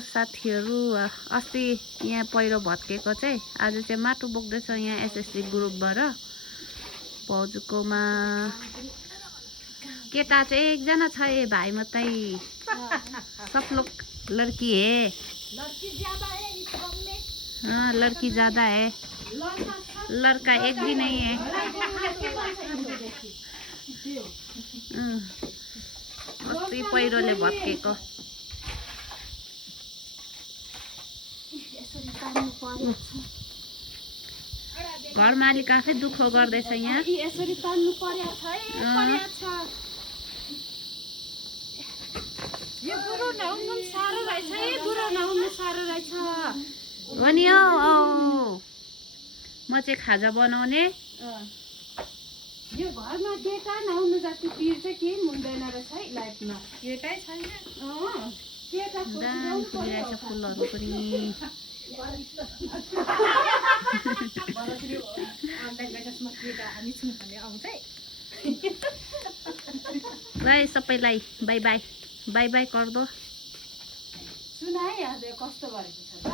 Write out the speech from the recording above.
साथीहरू, अस्ति यहाँ पहिरो भत्केको चाहिँ आज चाहिँ माटो बोक्दैछ यहाँ एसएससी ग्रुपबाट। भाउजूकोमा केटा चाहिँ एकजना छ, ए भाइ मात्रै। सब लोग लड़की है, हाँ लड़की ज्यादा है, लड़का एक भी नहीं है। अस्ति पहिरोले भत्केको। घर मालिक आफै दुःख गर्दैछ यहाँ। यसरी तान्नु पर्या छ यो बुढो नहुनु साह्रो रहेछ, बुढो नहुनु साह्रो रहेछ। हो नि हौ, म चाहिँ खाजा बनाउने। यो घरमा केटा नहुनु जति पिर चाहिँ केही हुँदैन रहेछ है लाइफमा। केटै छैन, केटा फुलिरहेछ फुलहरू पनि। बाई सबैलाई, बाई बाई, बाई बाई कर दो। सुनाइ कस्तो गरेको छ।